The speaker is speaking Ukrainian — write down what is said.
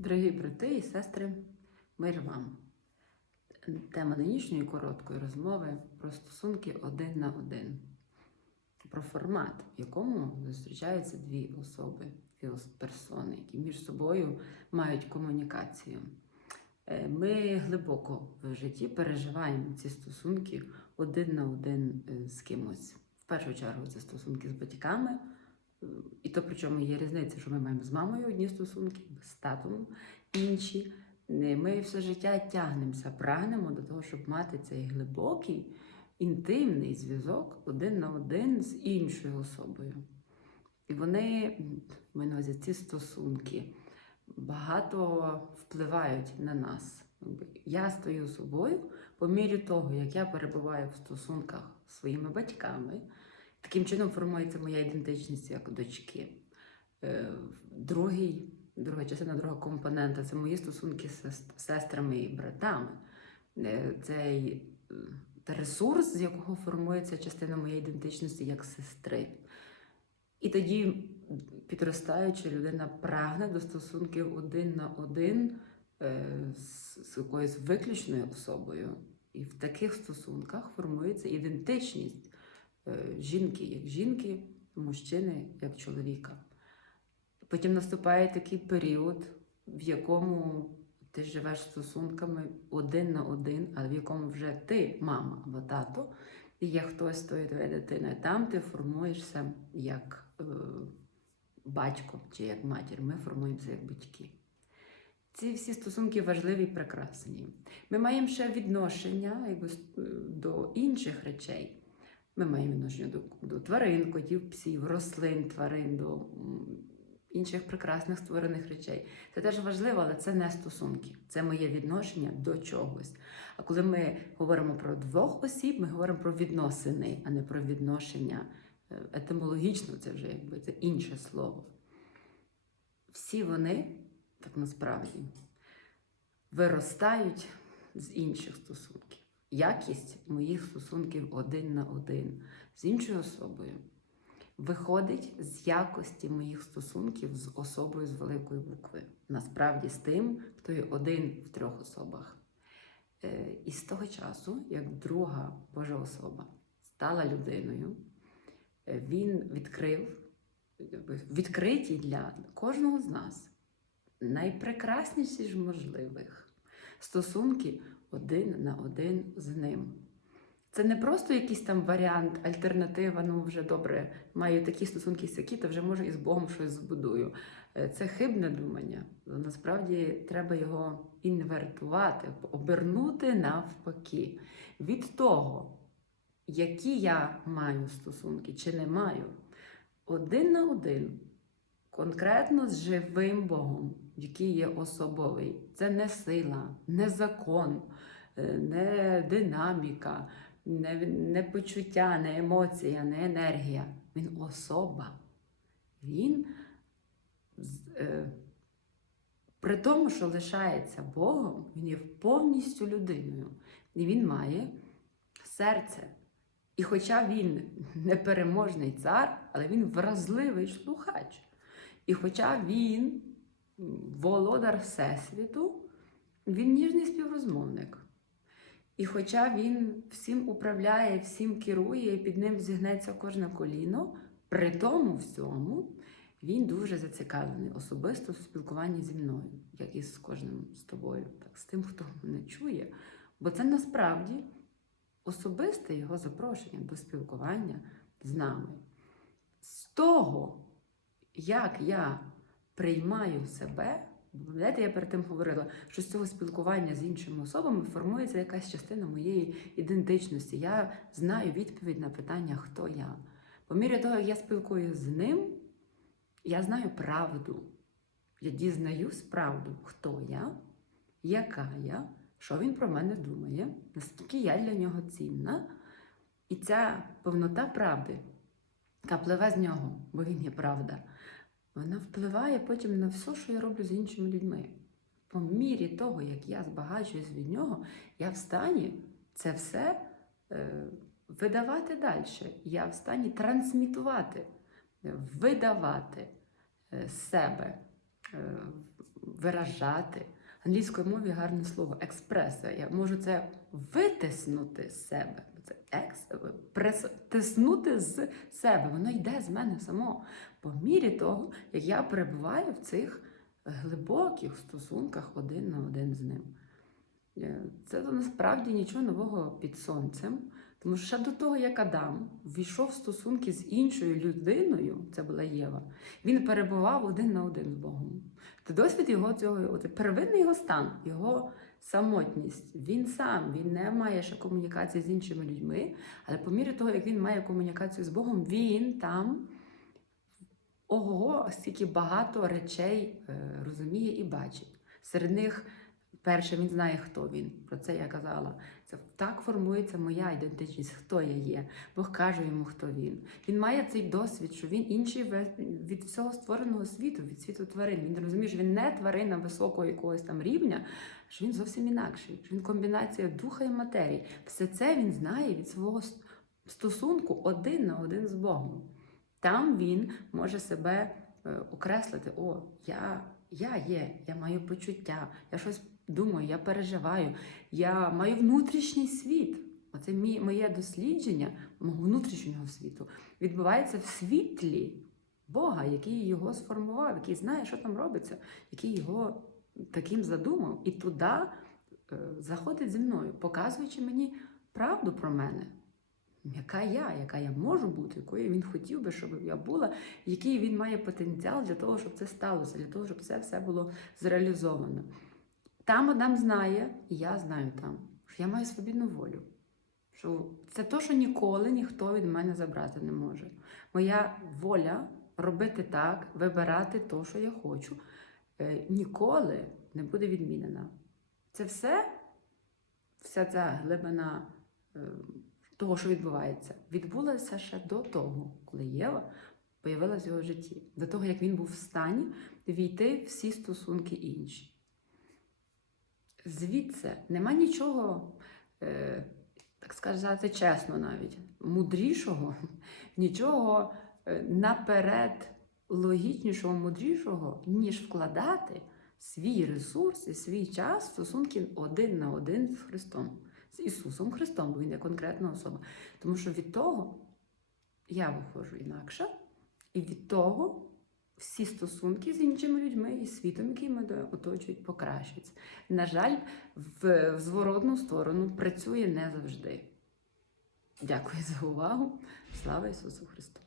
Дорогі брати і сестри, мир вам. Тема нинішньої короткої розмови про стосунки один на один, про формат, в якому зустрічаються дві особи, дві персони, які між собою мають комунікацію. Е, Ми глибоко в житті переживаємо ці стосунки один на один е, з кимось. В першу чергу це стосунки з батьками. І то, причому є різниця, що ми маємо з мамою одні стосунки, з татом інші. Ми все життя тягнемося, прагнемо до того, щоб мати цей глибокий, інтимний зв'язок один на один з іншою особою. І вони, маю на увазі, ці стосунки багато впливають на нас. Я стою собою по мірі того, як я перебуваю в стосунках з своїми батьками. Таким чином формується моя ідентичність як дочки. Е, Другий, друга частина, друга компонента це мої стосунки з сестрами і братами. Е, Цей е, ресурс, з якого формується частина моєї ідентичності як сестри. І тоді, підростаючи, людина прагне до стосунків один на один з, якоюсь виключною особою. І в таких стосунках формується ідентичність жінки як жінки, мужчини як чоловіка. Потім наступає такий період, в якому ти живеш стосунками один на один, але в якому вже ти мама або тато, і є хтось тої твоєї дитини. Там ти формуєшся як е, батько чи як матір. Ми формуємося як батьки. Ці всі стосунки важливі і прекрасні. Ми маємо ще відношення якби, е, до інших речей. Ми маємо відношення до, до тварин, котів, псів, рослин, тварин, до інших прекрасних створених речей. Це теж важливо, але це не стосунки. Це моє відношення до чогось. А коли ми говоримо про двох осіб, ми говоримо про відносини, а не про відношення. Е, Етимологічно це вже якби це інше слово. Всі вони, так насправді, виростають з інших стосунків. Якість моїх стосунків один на один з іншою особою виходить з якості моїх стосунків з особою з великої букви. Насправді з тим, хто є один в трьох особах. Е, І з того часу, як друга Божа особа стала людиною, е, він відкрив відкриті для кожного з нас найпрекрасніші ж можливих стосунки один на один з ним. Це не просто якийсь там варіант, альтернатива, ну вже добре, маю такі стосунки сякі, то вже може і з Богом щось збудую. Е, Це хибне думання. Насправді треба його інвертувати, обернути навпаки. Від того, які я маю стосунки чи не маю, один на один, конкретно з живим Богом, який є особовий. Це не сила, не закон, е, не динаміка, не, не почуття, не емоція, не енергія. Він особа. Він е, при тому, що лишається Богом, він є повністю людиною. І він має серце. І хоча він непереможний цар, але він вразливий слухач. І хоча він володар Всесвіту, він ніжний співрозмовник. І хоча він всім управляє, всім керує, і під ним зігнеться кожне коліно, при тому всьому він дуже зацікавлений особисто в спілкуванні зі мною, як і з кожним з тобою, так з тим, хто мене чує. Бо це насправді особисте його запрошення до спілкування з нами. З того, як я приймаю себе, пам'ятаєте, я перед тим говорила, що з цього спілкування з іншими особами формується якась частина моєї ідентичності. Я знаю відповідь на питання, хто я. По мірі того, як я спілкуюся з ним, я знаю правду. Я дізнаюсь правду, хто я, яка я, що він про мене думає, наскільки я для нього цінна. І ця повнота правди, яка пливе з нього, бо він є правда, вона впливає потім на все, що я роблю з іншими людьми. По мірі того, як я збагачуюсь від нього, я в стані це все е, видавати далі. Я в стані трансмітувати, видавати е, себе е, виражати. В англійської мові гарне слово експресія. Я можу це витиснути з себе. Це екс, прес, тиснути з себе. Воно йде з мене само. По мірі того, як я перебуваю в цих глибоких стосунках один на один з ним. Е, Це насправді нічого нового під сонцем. Тому що ще до того, як Адам ввійшов в стосунки з іншою людиною, це була Єва, він перебував один на один з Богом. Це досвід його цього, це первинний його стан, його самотність. Він сам, він не має ще комунікації з іншими людьми, але по мірі того, як він має комунікацію з Богом, він там ого, стільки багато речей е, розуміє і бачить. Серед них, перше, він знає, хто він. Про це я казала. Це так формується моя ідентичність, хто я є. Бог каже йому, хто він. Він має цей досвід, що він інший від всього створеного світу, від світу тварин. Він розуміє, що він не тварина високого якогось там рівня, що він зовсім інакший, що він комбінація духа і матерії. Все це він знає від свого стосунку один на один з Богом. Там він може себе е, окреслити: о, я, я є, я маю почуття, я щось думаю, я переживаю, я маю внутрішній світ. Оце моє дослідження мого внутрішнього світу відбувається в світлі Бога, який його сформував, який знає, що там робиться, який його таким задумав, і туди е, заходить зі мною, показуючи мені правду про мене. Яка я, яка я можу бути, якою він хотів би, щоб я була, який він має потенціал для того, щоб це сталося, для того, щоб це все було зреалізовано. Там Адам знає, і я знаю там, що я маю свобідну волю. Що це то, що ніколи ніхто від мене забрати не може. Моя воля робити так, вибирати то, що я хочу, е, ніколи не буде відмінена. Це все, вся ця глибина е, того, що відбувається, відбулося ще до того, коли Єва появилась в його житті, до того, як він був в стані війти всі стосунки інші. Звідси нема нічого, е, так сказати, чесно навіть, мудрішого, нічого е, наперед логічнішого, мудрішого, ніж вкладати свій ресурс і свій час в стосунки один на один з Христом, з Ісусом Христом, бо Він є конкретна особа. Тому що від того я виходжу інакше, і від того всі стосунки з іншими людьми і світом, який мене оточують, покращуються. На жаль, в, зворотну сторону працює не завжди. Дякую за увагу. Слава Ісусу Христу!